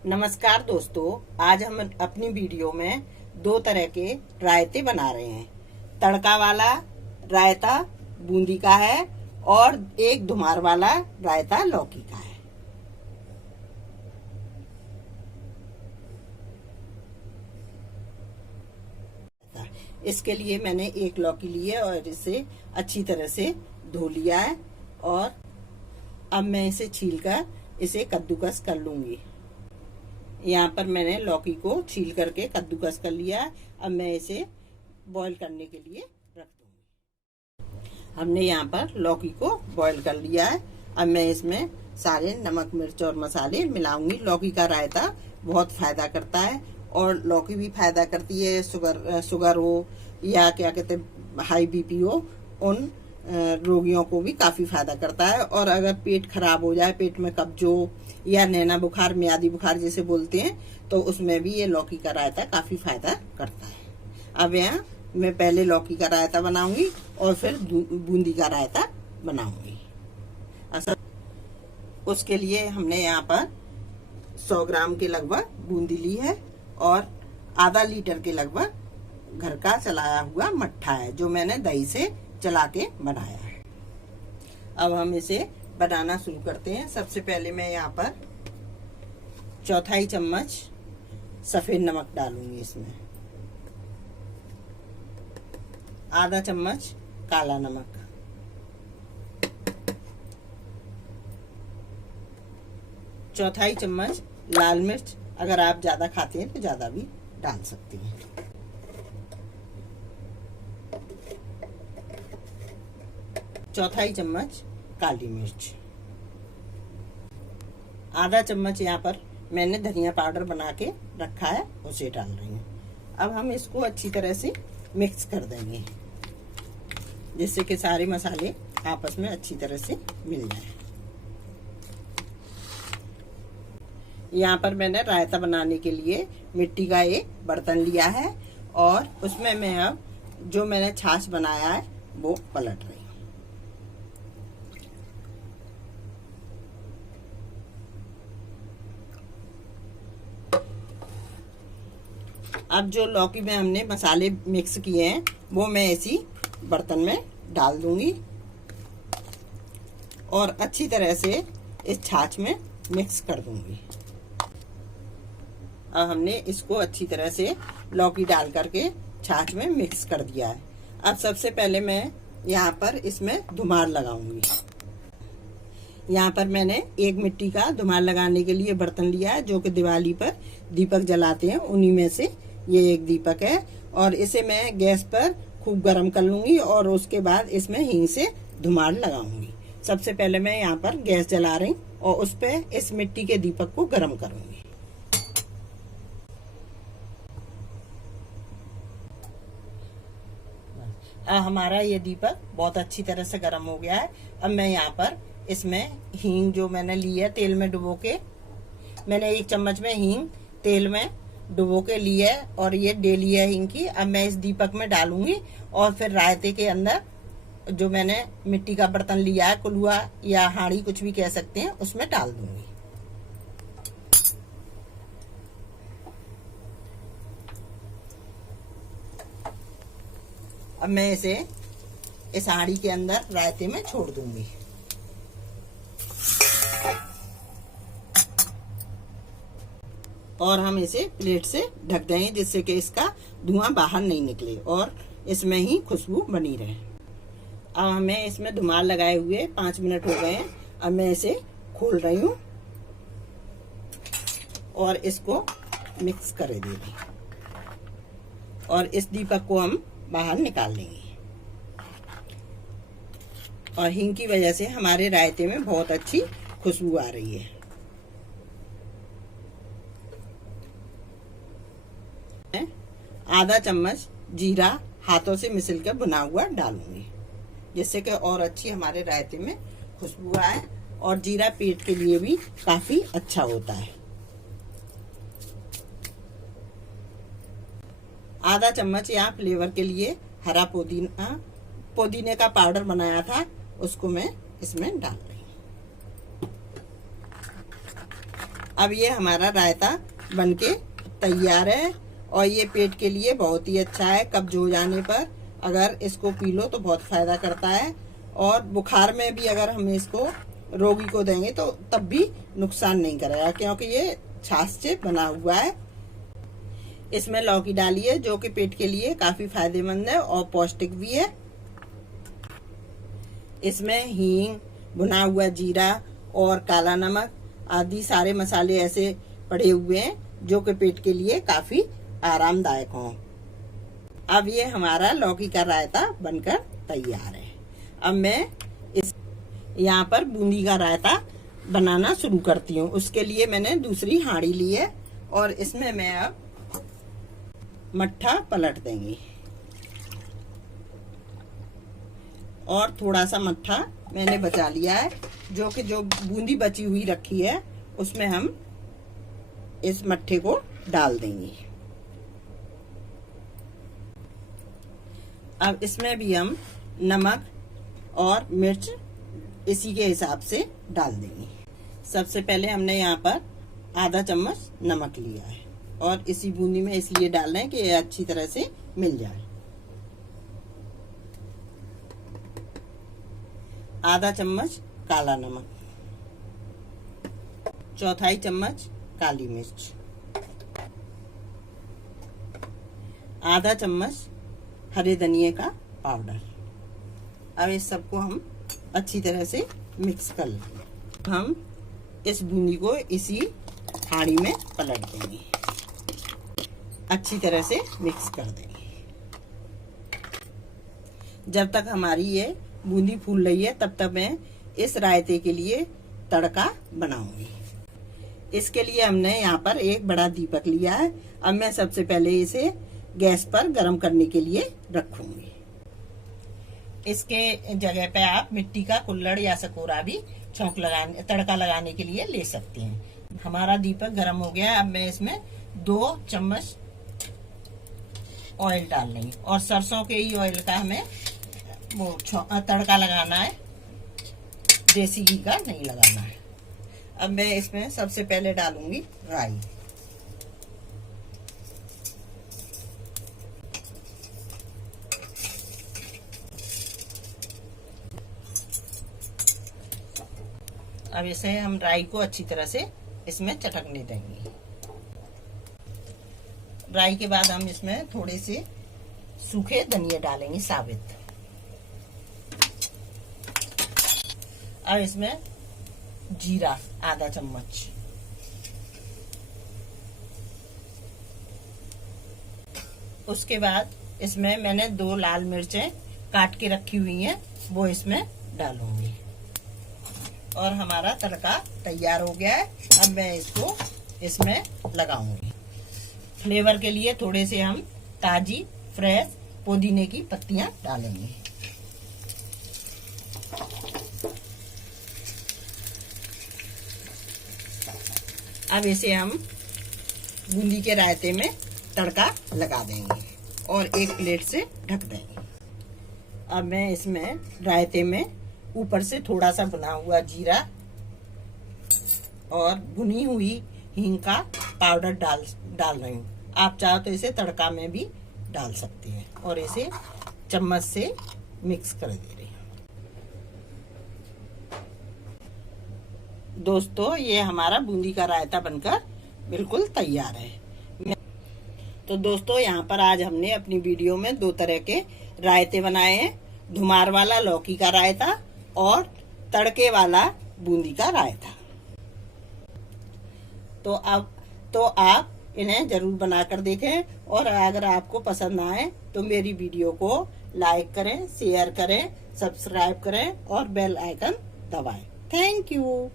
नमस्कार दोस्तों, आज हम अपनी वीडियो में दो तरह के रायते बना रहे हैं। तड़का वाला रायता बूंदी का है और एक धुमार वाला रायता लौकी का है। इसके लिए मैंने एक लौकी ली है और इसे अच्छी तरह से धो लिया है और अब मैं इसे छीलकर इसे कद्दूकस कर लूंगी। यहाँ पर मैंने लौकी को छील करके कद्दूकस कर लिया है। अब मैं इसे बॉईल करने के लिए रख दूंगी। हमने यहाँ पर लौकी को बॉईल कर लिया है। अब मैं इसमें सारे नमक मिर्च और मसाले मिलाऊंगी। लौकी का रायता बहुत फायदा करता है और लौकी भी फायदा करती है। शुगर हो या क्या कहते हैं हाई बीपी हो, उन रोगियों को भी काफी फायदा करता है। और अगर पेट खराब हो जाए, पेट में कब्ज हो या नैना बुखार, मियादी बुखार जिसे बोलते हैं, तो उसमें भी ये लौकी का रायता काफी फायदा करता है। अब यहाँ मैं पहले लौकी का रायता बनाऊंगी और फिर बूंदी का रायता बनाऊंगी। उसके लिए हमने यहाँ पर 100 ग्राम के लगभग बूंदी ली है और आधा लीटर के लगभग घर का चलाया हुआ मट्ठा है जो मैंने दही से चला के बनाया है। अब हम इसे बनाना शुरू करते हैं। सबसे पहले मैं यहाँ पर 1/4 चम्मच सफेद नमक डालूंगी। इसमें आधा चम्मच काला नमक, 1/4 चम्मच लाल मिर्च, अगर आप ज्यादा खाते हैं तो ज्यादा भी डाल सकते हैं। चौथाई चम्मच काली मिर्च, आधा चम्मच यहाँ पर मैंने धनिया पाउडर बना के रखा है, उसे डाल रही हूँ। अब हम इसको अच्छी तरह से मिक्स कर देंगे जिससे कि सारे मसाले आपस में अच्छी तरह से मिल जाए। यहाँ पर मैंने रायता बनाने के लिए मिट्टी का एक बर्तन लिया है और उसमें मैं अब जो मैंने छाछ बनाया है वो पलट रही हूँ। अब जो लौकी में हमने मसाले मिक्स किए हैं वो मैं इसी बर्तन में डाल दूंगी और अच्छी तरह से इस छाछ में मिक्स कर दूंगी। अब हमने इसको अच्छी तरह से लौकी डाल करके छाछ में मिक्स कर दिया है। अब सबसे पहले मैं यहाँ पर इसमें धुमार लगाऊंगी। यहाँ पर मैंने एक मिट्टी का धुमार लगाने के लिए बर्तन लिया है जो कि दिवाली पर दीपक जलाते हैं, उन्हीं में से ये एक दीपक है। और इसे मैं गैस पर खूब गर्म कर लूंगी और उसके बाद इसमें हींग से धुमार लगाऊंगी। सबसे पहले मैं यहाँ पर गैस जला रही और उस पे इस मिट्टी के दीपक को गर्म करूंगी। हमारा ये दीपक बहुत अच्छी तरह से गर्म हो गया है। अब मैं यहाँ पर इसमें हींग जो मैंने ली है तेल में डुबो के, मैंने 1 चम्मच में हींग तेल में डुबो के ली है और ये डेली है हींग की। अब मैं इस दीपक में डालूंगी और फिर रायते के अंदर जो मैंने मिट्टी का बर्तन लिया है, कुलुआ या हांडी कुछ भी कह सकते हैं, उसमें डाल दूंगी। अब मैं इसे इस हांडी के अंदर रायते में छोड़ दूंगी। और हम इसे प्लेट से ढक देंगे जिससे कि इसका धुआं बाहर नहीं निकले और इसमें ही खुशबू बनी रहे। अब हमें इसमें धुमार लगाए हुए 5 मिनट हो गए हैं। अब मैं इसे खोल रही हूँ और इसको मिक्स कर देंगे और इस दीपक को हम बाहर निकाल लेंगे। और हींग की वजह से हमारे रायते में बहुत अच्छी खुशबू आ रही है। आधा चम्मच जीरा हाथों से मिसल कर भुना हुआ डालूंगी जिससे कि और अच्छी हमारे रायते में खुशबू आए। और जीरा पेट के लिए भी काफी अच्छा होता है। आधा चम्मच यहाँ फ्लेवर के लिए हरा पुदीने का पाउडर बनाया था, उसको मैं इसमें डाल रही हूँ। अब ये हमारा रायता बनके तैयार है और ये पेट के लिए बहुत ही अच्छा है। कब्ज हो जाने पर अगर इसको पी लो तो बहुत फायदा करता है, और बुखार में भी अगर हम इसको रोगी को देंगे तो तब भी नुकसान नहीं करेगा, क्योंकि ये छाछ से बना हुआ है। इसमें लौकी डाली है जो कि पेट के लिए काफी फायदेमंद है और पौष्टिक भी है। इसमें हींग, भुना हुआ जीरा और काला नमक आदि सारे मसाले ऐसे पड़े हुए हैं जो कि पेट के लिए काफी आरामदायक हों। अब ये हमारा लौकी का रायता बनकर तैयार है। अब मैं इस यहाँ पर बूंदी का रायता बनाना शुरू करती हूँ। उसके लिए मैंने दूसरी हांडी ली है और इसमें मैं अब मट्ठा पलट देंगी और थोड़ा सा मट्ठा मैंने बचा लिया है, जो बूंदी बची हुई रखी है उसमें हम इस मट्ठे को डाल देंगे। अब इसमें भी हम नमक और मिर्च इसी के हिसाब से डाल देंगे। सबसे पहले हमने यहाँ पर आधा चम्मच नमक लिया है और इसी बूंदी में इसलिए डाल रहे हैं कि ये अच्छी तरह से मिल जाए। आधा चम्मच काला नमक, चौथाई चम्मच काली मिर्च, आधा चम्मच हरे धनिये का पाउडर। अब इस सबको हम अच्छी तरह से मिक्स कर लेंगे। हम इस बूंदी को इसी हांडी में पलट देंगे, अच्छी तरह से मिक्स कर देंगे। जब तक हमारी ये बूंदी फूल रही है तब तक मैं इस रायते के लिए तड़का बनाऊंगी। इसके लिए हमने यहाँ पर एक बड़ा दीपक लिया है। अब मैं सबसे पहले इसे गैस पर गरम करने के लिए रखूंगी। इसके जगह पे आप मिट्टी का कुल्हड़ या सकोरा भी तड़का लगाने के लिए ले सकते हैं। हमारा दीपक गरम हो गया है। अब मैं इसमें 2 चम्मच ऑयल डाल लेंगे और सरसों के ही ऑयल का हमें वो तड़का लगाना है, देसी घी का नहीं लगाना है। अब मैं इसमें सबसे पहले डालूंगी राई। अब इसे हम राई को अच्छी तरह से इसमें चटकने देंगे। राई के बाद हम इसमें थोड़े से सूखे धनिया डालेंगे साबित। अब इसमें जीरा आधा चम्मच, उसके बाद इसमें मैंने 2 लाल मिर्चें काट के रखी हुई हैं वो इसमें डालूंगी और हमारा तड़का तैयार हो गया है। अब मैं इसको इसमें लगाऊंगी। फ्लेवर के लिए थोड़े से हम ताजी फ्रेश पुदीने की पत्तियां डालेंगे। अब इसे हम बूंदी के रायते में तड़का लगा देंगे और एक प्लेट से ढक देंगे। अब मैं इसमें रायते में ऊपर से थोड़ा सा भुना हुआ जीरा और भुनी हुई हींग का पाउडर डाल रही हूँ। आप चाहो तो इसे तड़का में भी डाल सकते हैं और इसे चम्मच से मिक्स कर दे रही हूँ। दोस्तों, ये हमारा बूंदी का रायता बनकर बिल्कुल तैयार है। तो दोस्तों, यहाँ पर आज हमने अपनी वीडियो में 2 तरह के रायते बनाए हैं, धुमार वाला लौकी का रायता और तड़के वाला बूंदी का रायता। तो आप इन्हें जरूर बनाकर देखें और अगर आपको पसंद आए तो मेरी वीडियो को लाइक करें, शेयर करें, सब्सक्राइब करें और बेल आइकन दबाएं। Thank you.